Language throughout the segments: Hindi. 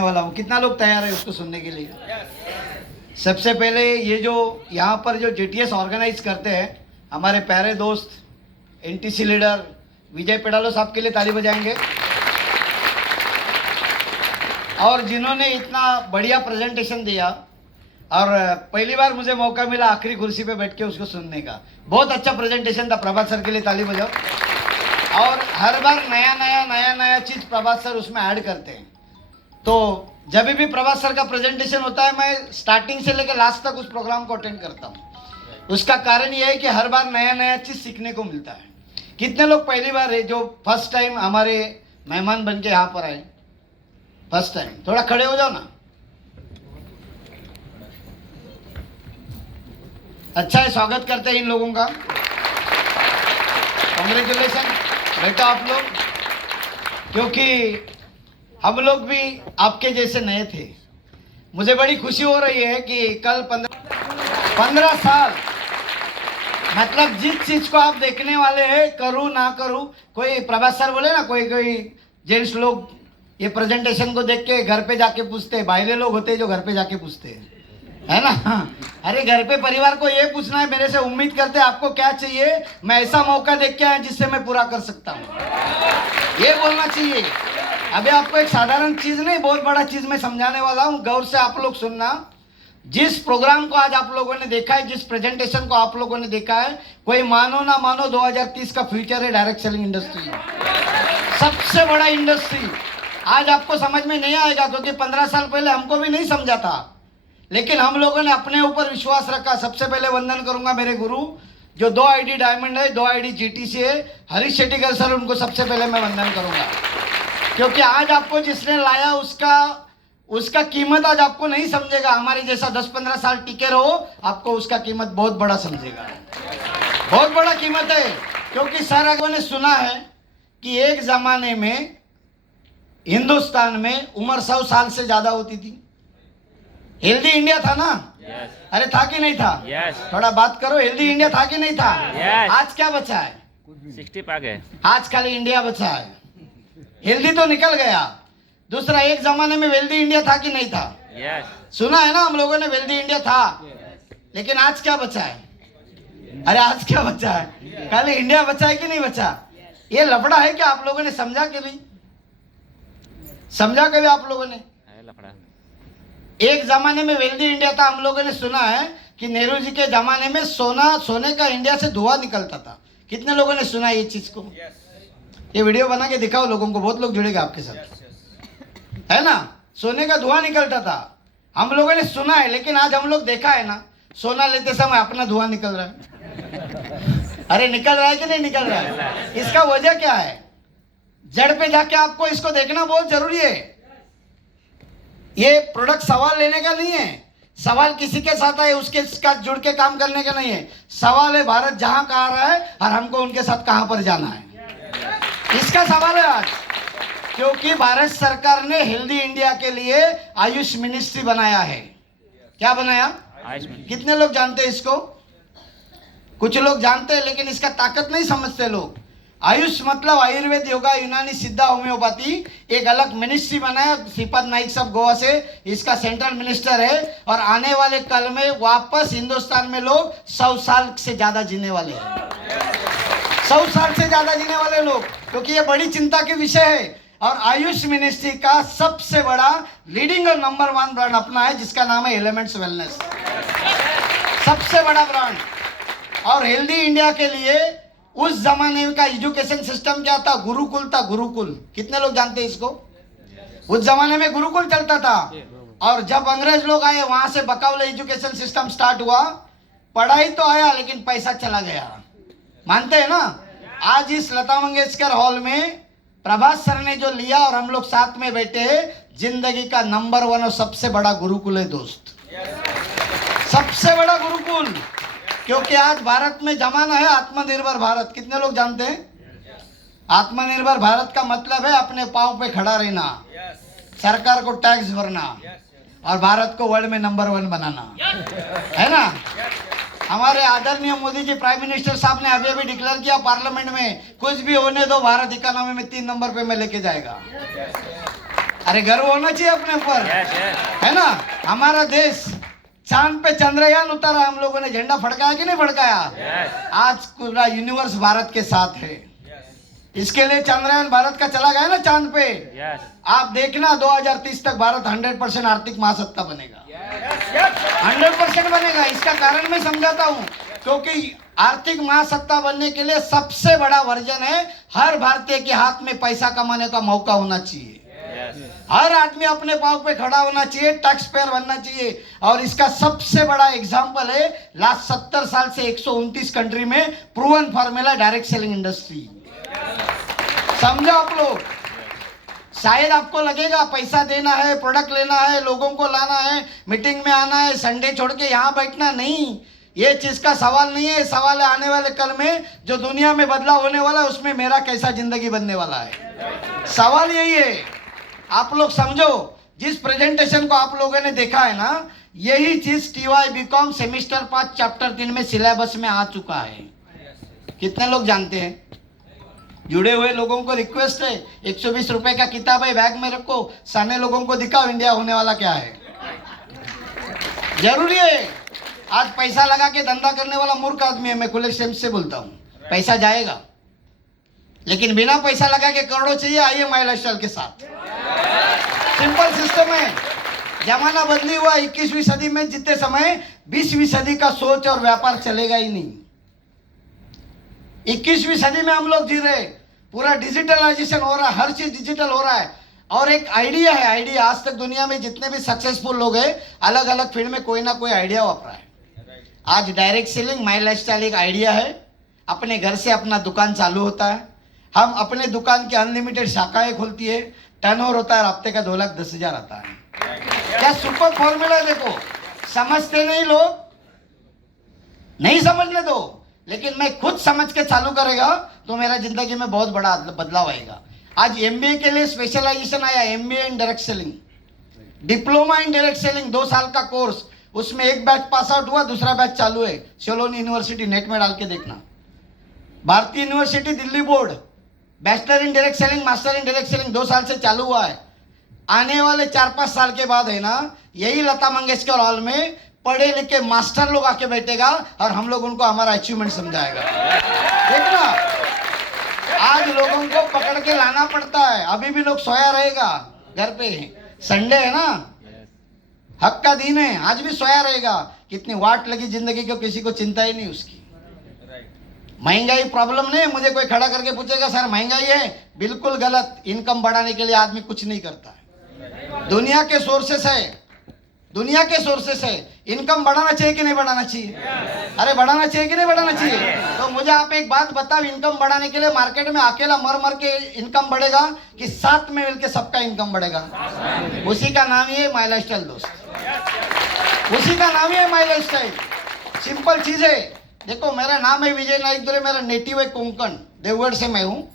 वाला हूँ। कितना लोग तैयार है उसको सुनने के लिए? सबसे पहले ये जो यहाँ पर जो जीटीएस ऑर्गेनाइज करते हैं, हमारे प्यारे दोस्त एनटीसी लीडर विजय पेडालो साहब के लिए ताली बजाएंगे। और जिन्होंने इतना बढ़िया प्रेजेंटेशन दिया और पहली बार मुझे मौका मिला आखिरी कुर्सी पे बैठ के उसको सुनने का। बहुत अच्छा प्रेजेंटेशन था। प्रभात सर के लिए ताली बजाओ। और हर बार नया चीज़ प्रभात सर उसमें ऐड करते हैं। तो जब भी प्रभात सर का प्रेजेंटेशन होता है, मैं स्टार्टिंग से लेकर लास्ट तक उस प्रोग्राम को अटेंड करता हूँ। उसका कारण यह है कि हर बार नया चीज़ सीखने को मिलता है। कितने लोग पहली बार है जो फर्स्ट टाइम हमारे मेहमान बन के यहाँ पर आए? फर्स्ट टाइम थोड़ा खड़े हो जाओ ना। अच्छा है, स्वागत करते हैं इन लोगों का। कांग्रेचुलेशन बेटा आप लोग, क्योंकि हम लोग भी आपके जैसे नए थे। मुझे बड़ी खुशी हो रही है कि कल 15 साल, मतलब जिस चीज को आप देखने वाले हैं, करूँ ना करूँ, कोई प्रभात सर बोले ना, कोई जेंट्स लोग ये प्रेजेंटेशन को देख के घर पे जाके पूछते हैं। बाहरे लोग होते हैं जो घर पे जाके पूछते हैं, है ना? अरे घर पे परिवार को ये पूछना है, मेरे से उम्मीद करते हैं आपको क्या चाहिए, मैं ऐसा मौका देख के आया जिससे मैं पूरा कर सकता हूँ, ये बोलना चाहिए। अभी आपको एक साधारण चीज नहीं, बहुत बड़ा चीज मैं समझाने वाला हूँ। गौर से आप लोग सुनना। जिस प्रोग्राम को आज आप लोगों ने देखा है, जिस प्रेजेंटेशन को आप लोगों ने देखा है, कोई मानो ना मानो 2030 का फ्यूचर है डायरेक्ट सेलिंग इंडस्ट्री, सबसे बड़ा इंडस्ट्री। आज आपको समझ में नहीं आएगा क्योंकि 15 साल पहले हमको भी नहीं समझा था, लेकिन हम लोगों ने अपने ऊपर विश्वास रखा। सबसे पहले वंदन करूंगा मेरे गुरु, जो 2 आईडी डायमंड है, 2 आईडी जीटीसी है, हरीश शेट्टीकर सर, उनको सबसे पहले मैं वंदन करूंगा। क्योंकि आज आपको जिसने लाया उसका कीमत आज आपको नहीं समझेगा। हमारे जैसा 10-15 साल टिके रहो, आपको उसका कीमत बहुत बड़ा समझेगा, बहुत बड़ा कीमत है। क्योंकि सर अगले ने सुना है कि एक जमाने में हिंदुस्तान में उम्र 100 साल से ज्यादा होती थी। हेल्दी इंडिया था ना? अरे था कि नहीं था? थोड़ा बात करो। हेल्दी इंडिया था कि नहीं था? आज क्या बचा है? 60 पा गए। आज खाली इंडिया बचा है। हेल्दी तो निकल गया। दूसरा, एक जमाने में वेल्दी इंडिया था कि नहीं था? सुना है ना हम लोगों ने, वेल्दी इंडिया था। लेकिन आज क्या बचा है? अरे आज क्या बचा है? खाली इंडिया बचा है कि नहीं बचा? ये लफड़ा है क्या? आप लोगों ने समझा कभी? समझा कभी आप लोगों ने? लफड़ा। एक जमाने में वेल्दी इंडिया था। हम लोगों ने सुना है कि नेहरू जी के जमाने में सोने का इंडिया से धुआं निकलता था। कितने लोगों ने सुना ये चीज को? ये वीडियो बना के दिखाओ लोगों को, बहुत लोग जुड़ेगा आपके साथ, है ना? सोने का धुआं निकलता था, हम लोगों ने सुना है। लेकिन आज हम लोग देखा है ना, सोना लेते समय अपना धुआं निकल रहा है। अरे निकल रहा है कि नहीं निकल रहा है? इसका वजह क्या है? जड़ पे जाके आपको इसको देखना बहुत जरूरी है। ये प्रोडक्ट सवाल लेने का नहीं है, सवाल किसी के साथ है उसके साथ जुड़ के काम करने का नहीं है। सवाल है भारत जहां का आ रहा है और हमको उनके साथ कहां पर जाना है, इसका सवाल है आज। क्योंकि भारत सरकार ने हेल्दी इंडिया के लिए आयुष मिनिस्ट्री बनाया है। क्या बनाया? कितने लोग जानते हैं इसको? कुछ लोग जानते हैं, लेकिन इसका ताकत नहीं समझते लोग। आयुष मतलब आयुर्वेद, योगा, यूनानी, सिद्धा, होम्योपैथी, एक अलग मिनिस्ट्री बनाया। श्रीपद नाइक साहब गोवा से इसका सेंट्रल मिनिस्टर है। और आने वाले कल में वापस हिंदुस्तान में लोग 100 साल से ज्यादा जीने वाले हैं, 100 साल से ज्यादा जीने वाले लोग, क्योंकि ये बड़ी चिंता के विषय है। और आयुष मिनिस्ट्री का सबसे बड़ा लीडिंग और नंबर 1 ब्रांड अपना है, जिसका नाम है एलिमेंट्स वेलनेस, सबसे बड़ा ब्रांड। और हेल्दी इंडिया के लिए उस जमाने का एजुकेशन सिस्टम क्या था? गुरुकुल था, गुरुकुल। कितने लोग जानते हैं इसको? उस जमाने में गुरुकुल चलता था। और जब अंग्रेज लोग आए, वहां से बकाउले एजुकेशन सिस्टम स्टार्ट हुआ। पढ़ाई तो आया, लेकिन पैसा चला गया। मानते हैं ना? आज इस लता मंगेशकर हॉल में प्रभात सर ने जो लिया और हम लोग साथ में बैठे हैं, जिंदगी का नंबर 1 और सबसे बड़ा गुरुकुल है दोस्त, सबसे बड़ा गुरुकुल। क्योंकि आज भारत में जमाना है आत्मनिर्भर भारत। कितने लोग जानते हैं? आत्मनिर्भर भारत का मतलब है अपने पांव पे खड़ा रहना, सरकार को टैक्स भरना और भारत को वर्ल्ड में नंबर 1 बनाना, है ना? हमारे आदरणीय मोदी जी प्राइम मिनिस्टर साहब ने अभी अभी डिक्लेयर किया पार्लियामेंट में, कुछ भी होने दो, भारत इकोनॉमी में 3 नंबर पे में लेके जाएगा। अरे गर्व होना चाहिए अपने ऊपर, है ना। हमारा देश चांद पे चंद्रयान उतारा, हम लोगों ने झंडा फड़काया कि नहीं फड़काया। आज पूरा यूनिवर्स भारत के साथ है। इसके लिए चंद्रयान भारत का चला गया ना चांद पे। आप देखना 2030 तक भारत 100% आर्थिक महासत्ता बनेगा, 100% बनेगा। इसका कारण मैं समझाता हूँ, क्योंकि आर्थिक महासत्ता बनने के लिए सबसे बड़ा वर्जन है हर भारतीय के हाथ में पैसा कमाने का मौका होना चाहिए। हर आदमी अपने पांव पे खड़ा होना चाहिए, टैक्स पेयर बनना चाहिए। और इसका सबसे बड़ा एग्जांपल है लास्ट 70 साल से 129 कंट्री में proven formula direct selling industry. समझो आप लोग, शायद आपको लगेगा पैसा देना है, प्रोडक्ट लेना है, लोगों को लाना है, मीटिंग में आना है, संडे छोड़ के यहाँ बैठना, नहीं। ये चीज का सवाल नहीं है। सवाल है आने वाले कल में जो दुनिया में बदलाव होने वाला है उसमें मेरा कैसा जिंदगी बनने वाला है। सवाल यही है। आप लोग समझो, जिस प्रेजेंटेशन को आप लोगों ने देखा है ना, यही चीज TY BCom सेमिस्टर 5 चैप्टर 3 में सिलेबस में आ चुका है। कितने लोग जानते हैं? जुड़े हुए लोगों को रिक्वेस्ट है, 120 रुपए का किताब है, बैग में रखो, सामने लोगों को दिखाओ इंडिया होने वाला क्या है। जरूरी है। आज पैसा लगा के धंधा करने वाला मूर्ख आदमी है, मैं खुले सेंस से बोलता हूँ। पैसा जाएगा, लेकिन बिना पैसा लगा के करोड़ों चाहिए। आइए माई लाइफस्टाइल के साथ, सिंपल सिस्टम है। जमाना बदली हुआ 21वीं सदी में, जितने समय 20वीं सदी का सोच और व्यापार चलेगा ही नहीं। 21वीं सदी में हम लोग जी रहे, पूरा डिजिटलाइजेशन हो रहा है, हर चीज डिजिटल हो रहा है। और एक आइडिया है, आइडिया आज तक दुनिया में जितने भी सक्सेसफुल लोग हैं, अलग अलग फील्ड में कोई ना कोई आइडिया वापरा है। आज डायरेक्ट सेलिंग माई लाइफस्टाइल एक आइडिया है। अपने घर से अपना दुकान चालू होता है, हम अपने दुकान की अनलिमिटेड शाखाएं खुलती है, टर्नओवर होता है हफ्ते का 2,10,000 आता है। क्या सुपर फॉर्मूला है। देखो, समझते नहीं लोग, नहीं समझने दो, लेकिन मैं खुद समझ के चालू करेगा तो मेरा जिंदगी में बहुत बड़ा बदलाव आएगा। आज MBA के लिए स्पेशलाइजेशन आया, MBA in direct selling, diploma in direct selling, 2 साल का कोर्स। उसमें एक बैच पास आउट हुआ, दूसरा बैच चालू है। सोलोन यूनिवर्सिटी, नेट में डाल के देखना। भारतीय university Delhi board, bachelor in direct selling, master in direct selling 2 साल से चालू हुआ है। आने वाले 4-5 साल के बाद है ना, यही लता मंगेशकर हॉल में पढ़े लिखे मास्टर लोग आके बैठेगा और हम लोग उनको हमारा अचीवमेंट समझाएगा। देखना, आज लोगों को पकड़ के लाना पड़ता है। अभी भी लोग सोया रहेगा घर पे, संडे है ना, हक का दिन है, आज भी सोया रहेगा। कितनी वाट लगी जिंदगी को, किसी को चिंता ही नहीं उसकी। महंगाई प्रॉब्लम नहीं। मुझे कोई खड़ा करके पूछेगा सर महंगाई है, बिल्कुल गलत। इनकम बढ़ाने के लिए आदमी कुछ नहीं करता है। दुनिया के सोर्सेस है, दुनिया के सोर्सेस है। इनकम बढ़ाना चाहिए कि नहीं बढ़ाना चाहिए? अरे बढ़ाना चाहिए कि नहीं बढ़ाना चाहिए? तो मुझे आप एक बात बताओ, इनकम बढ़ाने के लिए मार्केट में अकेला मर मर के इनकम बढ़ेगा कि साथ में मिलके सबका इनकम बढ़ेगा? उसी का नाम ही है माई लाइफस्टाइल दोस्त, उसी का नाम ही है माई लाइफस्टाइल। सिंपल चीज है। देखो, मेरा नाम है विजय नाइक दुरे, मेरा नेटिव है कोंकण, देवगढ़ से मैं हूँ।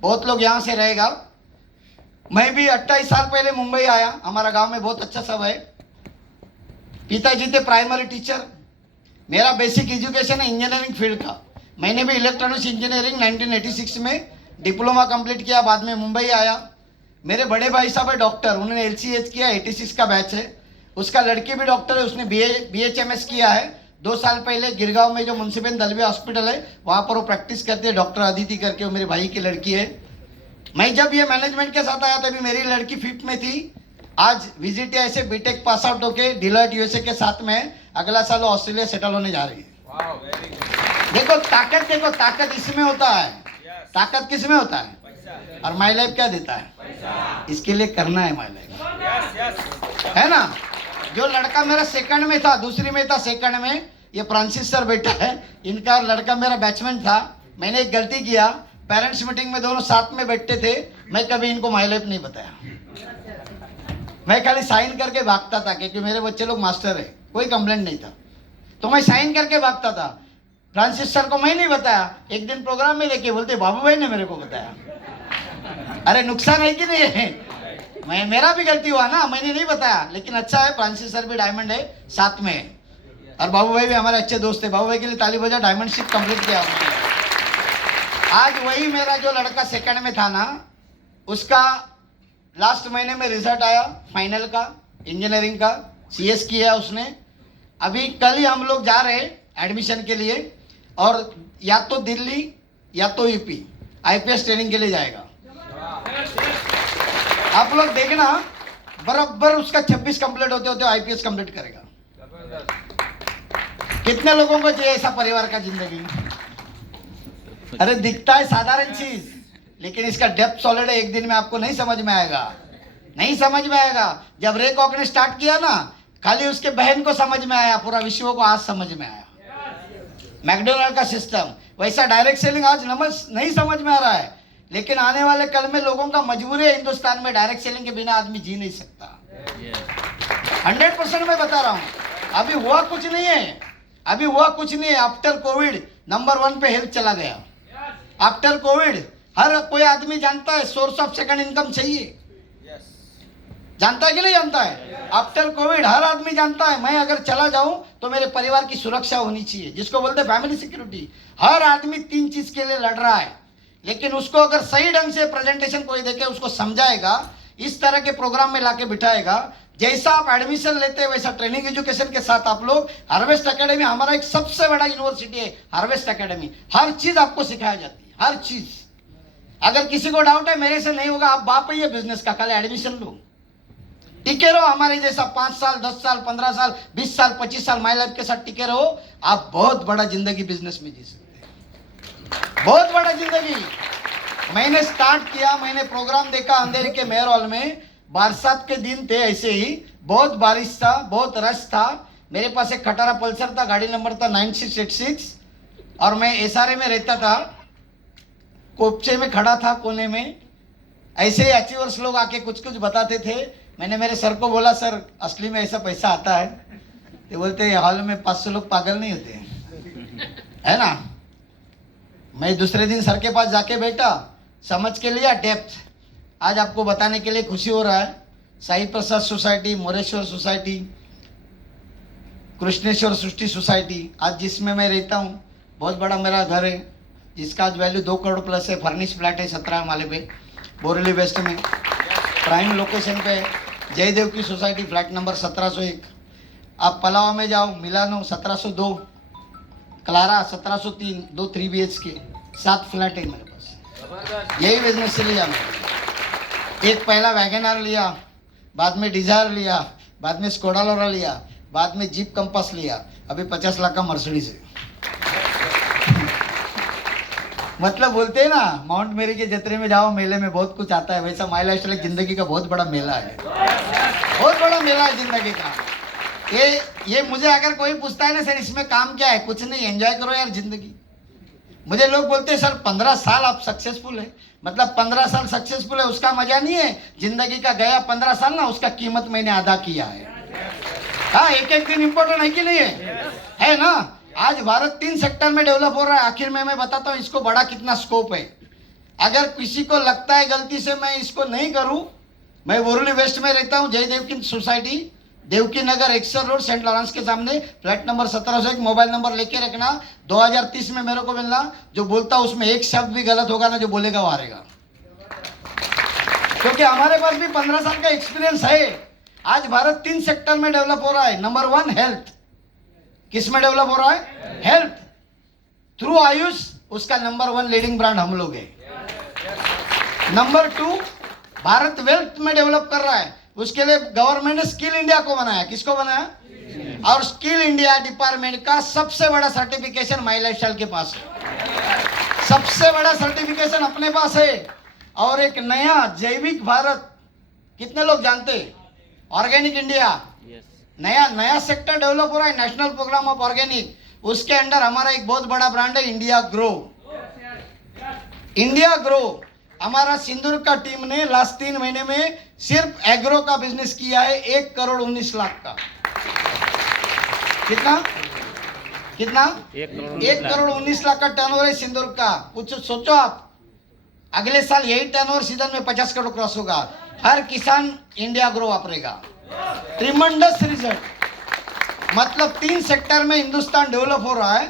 बहुत लोग यहाँ से रहेगा। मैं भी 28 साल पहले मुंबई आया। हमारा गांव में बहुत अच्छा सब है। पिताजी थे प्राइमरी टीचर। मेरा बेसिक एजुकेशन है इंजीनियरिंग फील्ड का। मैंने भी इलेक्ट्रॉनिक्स इंजीनियरिंग 1986 में डिप्लोमा कंप्लीट किया, बाद में मुंबई आया। मेरे बड़े भाई साहब है डॉक्टर, उन्होंने LCH किया, 86 का बैच है। उसका लड़की भी डॉक्टर है, उसने BHMS किया है। 2 साल पहले गिरगांव में जो मुंशीबेन दलवे हॉस्पिटल है वहाँ पर वो प्रैक्टिस करती है, डॉक्टर अदिति करके, वो मेरे भाई की लड़की है। मैं जब ये मैनेजमेंट के साथ आया तभी मेरी लड़की 5th में थी। आज VGTI से BTech पास आउट होके डिलॉयट USA के साथ में अगला साल ऑस्ट्रेलिया सेटल होने जा रही है। देखो ताकत, देखो ताकत इसमें होता है। ताकत किस में होता है? और माई लाइफ क्या देता है? इसके लिए करना है माई लाइफ, है ना। जो लड़का मेरा सेकंड में था, दूसरी में था, सेकंड में, ये फ्रांसिस सर बेटा है, इनका लड़का मेरा बैचमेंट था। मैंने एक गलती किया, पेरेंट्स मीटिंग में दोनों साथ में बैठते थे, मैं कभी इनको माई लाइफ नहीं बताया। मैं खाली साइन करके भागता था, क्योंकि मेरे बच्चे लोग मास्टर है, कोई कंप्लेंट नहीं था, तो मैं साइन करके भागता था। फ्रांसिस सर को मैं नहीं बताया। एक दिन प्रोग्राम में देखे, बोलते बाबू भाई ने मेरे को बताया। अरे नुकसान है कि नहीं है? मेरा भी गलती हुआ ना, मैंने नहीं बताया। लेकिन अच्छा है, फ्रांसिस सर भी डायमंड है साथ में, और बाबू भाई भी हमारे अच्छे दोस्त है। बाबू भाई के लिए ताली बजा, डायमंडशिप कंप्लीट किया उन्होंने। आज वही मेरा जो लड़का सेकंड में था ना, उसका लास्ट महीने में रिजल्ट आया फाइनल का, इंजीनियरिंग का, CS किया उसने। अभी कल ही हम लोग जा रहे हैं एडमिशन के लिए, और या तो दिल्ली या तो यूपी IPS ट्रेनिंग के लिए जाएगा। आप लोग देखना, बराबर उसका 26 कंप्लीट होते होते IPS कंप्लीट करेगा। कितने लोगों को चाहिए ऐसा परिवार का जिंदगी? अरे दिखता है साधारण चीज, लेकिन इसका डेप्थ सॉलिड है। एक दिन में आपको नहीं समझ में आएगा, नहीं समझ में आएगा। जब रे कॉक ने स्टार्ट किया ना, खाली उसके बहन को समझ में आया, पूरा विश्व को आज समझ में आया मैकडोनाल्ड का सिस्टम। वैसा डायरेक्ट सेलिंग आज नहीं समझ में आ रहा है, लेकिन आने वाले कल में लोगों का मजबूरी है हिंदुस्तान में, डायरेक्ट सेलिंग के बिना आदमी जी नहीं सकता। 100% मैं बता रहा हूं। अभी हुआ कुछ नहीं है, अभी हुआ कुछ नहीं है। आफ्टर कोविड नंबर 1 पे हेल्थ चला गया। आफ्टर कोविड हर कोई आदमी जानता है सोर्स ऑफ सेकंड इनकम चाहिए। जानता है कि नहीं जानता है? आफ्टर कोविड हर आदमी जानता है, मैं अगर चला जाऊं तो मेरे परिवार की सुरक्षा होनी चाहिए, जिसको बोलते हैं फैमिली सिक्योरिटी। हर आदमी 3 चीज के लिए लड़ रहा है, लेकिन उसको अगर सही ढंग से प्रेजेंटेशन कोई देके उसको समझाएगा, इस तरह के प्रोग्राम में लाके बिठाएगा, जैसा आप एडमिशन लेते हैं वैसा ट्रेनिंग एजुकेशन के साथ आप लोग। हार्वेस्ट एकेडमी हमारा एक सबसे बड़ा यूनिवर्सिटी है, हार्वेस्ट एकेडमी। हर चीज आपको सिखाया जाती है, हर चीज। अगर किसी को डाउट है मेरे से नहीं होगा, आप बाप ही है बिजनेस का, कल एडमिशन लो, टिके रहो हमारे जैसा 5 साल 10 साल 15 साल 20 साल 25 साल माई लाइफ के साथ टिके रहो। आप बहुत बड़ा जिंदगी बिजनेस में जी सकते हैं, बहुत बड़ा जिंदगी। मैंने स्टार्ट किया, मैंने प्रोग्राम देखा अंधेरे के मेयर हॉल में, बरसात के दिन थे, ऐसे ही बहुत बारिश था, बहुत रश था। मेरे पास एक खटारा पल्सर था, गाड़ी नंबर था 9686, और मैं SRA में रहता था, कोपचे में खड़ा था कोने में। ऐसे ही अचीवर्स लोग आके कुछ कुछ बताते थे। मैंने मेरे सर को बोला, सर असली में ऐसा पैसा आता है? तो बोलते हॉल में 500 लोग पागल नहीं होते है ना। मैं दूसरे दिन सर के पास जाके बैठा, समझ के लिया डेप्थ। आज आपको बताने के लिए खुशी हो रहा है, साई प्रसाद सोसाइटी, मोरेश्वर सोसाइटी, कृष्णेश्वर सृष्टि सोसाइटी, आज जिसमें मैं रहता हूँ, बहुत बड़ा मेरा घर है, जिसका आज वैल्यू 2 करोड़ प्लस है। फर्निश फ्लैट है 17 माले पे, बोरेली वेस्ट में, प्राइम लोकेशन पे। जयदेव की सोसाइटी, फ्लैट नंबर 1701। आप पलावा में जाओ, मिलानो 1702, क्लारा 1703, 2 3 BHK, 7 फ्लैट है मेरे पास। यही बिजनेस से लिया मैंने। एक पहला वैगनआर लिया, बाद में डिजायर लिया, बाद में स्कोडा लोरा लिया, बाद में जीप कंपास लिया, अभी 50 लाख का मर्सिडीज है। मतलब बोलते हैं ना, माउंट मेरी के जत्रे में जाओ, मेले में बहुत कुछ आता है, वैसा माई लाइफ स्टाइल जिंदगी का बहुत बड़ा मेला है, बहुत बड़ा मेला है जिंदगी का। ये मुझे अगर कोई पूछता है ना, सर इसमें काम क्या है, कुछ नहीं, एंजॉय करो यार जिंदगी। मुझे लोग बोलते हैं, सर 15 साल आप सक्सेसफुल है, मतलब 15 साल सक्सेसफुल है उसका मजा नहीं है, जिंदगी का गया 15 साल ना, उसका कीमत मैंने अदा किया है। हाँ, एक एक दिन इंपॉर्टेंट है कि नहीं है ना। आज भारत 3 सेक्टर में डेवलप हो रहा है। आखिर में मैं बताता हूँ इसको बड़ा कितना स्कोप है। अगर किसी को लगता है गलती से मैं इसको नहीं करूं, मैं बोरली वेस्ट में रहता हूँ, जयदेव की सोसाइटी, देवकी नगर, एक्सर रोड, सेंट लॉरेंस के सामने, फ्लैट नंबर 1701। मोबाइल नंबर लेके रखना, 2030 में मेरे को मिलना। जो बोलता उसमें एक शब्द भी गलत होगा ना, जो बोलेगा वो हारेगा, क्योंकि हमारे पास भी 15 साल का एक्सपीरियंस है। आज भारत 3 सेक्टर में डेवलप हो रहा है। नंबर 1 हेल्थ, किस में डेवलप हो रहा है? हेल्थ थ्रू आयुष, उसका नंबर 1 लीडिंग ब्रांड हम लोग है। नंबर 2 भारत वेल्थ में डेवलप कर रहा है, उसके लिए गवर्नमेंट ने स्किल इंडिया को बनाया। किसको बनाया? और स्किल इंडिया डिपार्टमेंट का सबसे बड़ा सर्टिफिकेशन माई लाइफ स्टाइल के पास है, सबसे बड़ा सर्टिफिकेशन अपने पास है। और एक नया जैविक भारत, कितने लोग जानते हैं? ऑर्गेनिक इंडिया, नया सेक्टर डेवलप हो रहा है, नेशनल प्रोग्राम ऑफ ऑर्गेनिक। उसके अंडर हमारा एक बहुत बड़ा ब्रांड है इंडिया ग्रो। इंडिया ग्रो हमारा सिंदूर का टीम ने लास्ट 3 महीने में सिर्फ एग्रो का बिजनेस किया है 1 करोड़ 19 लाख का। कितना 1 करोड़ 19 लाख का टर्नओवर है सिंदूर का। कुछ सोचो आप, अगले साल यही टर्नओवर सीजन में 50 करोड़ क्रॉस होगा। हर किसान इंडिया ग्रो वापरेगा। ट्रिमेंडस रिजल्ट, मतलब 3 सेक्टर में हिंदुस्तान डेवलप हो रहा है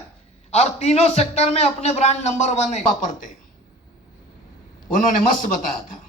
और तीनों सेक्टर में अपने ब्रांड नंबर 1 वापरते। उन्होंने मस्त बताया था।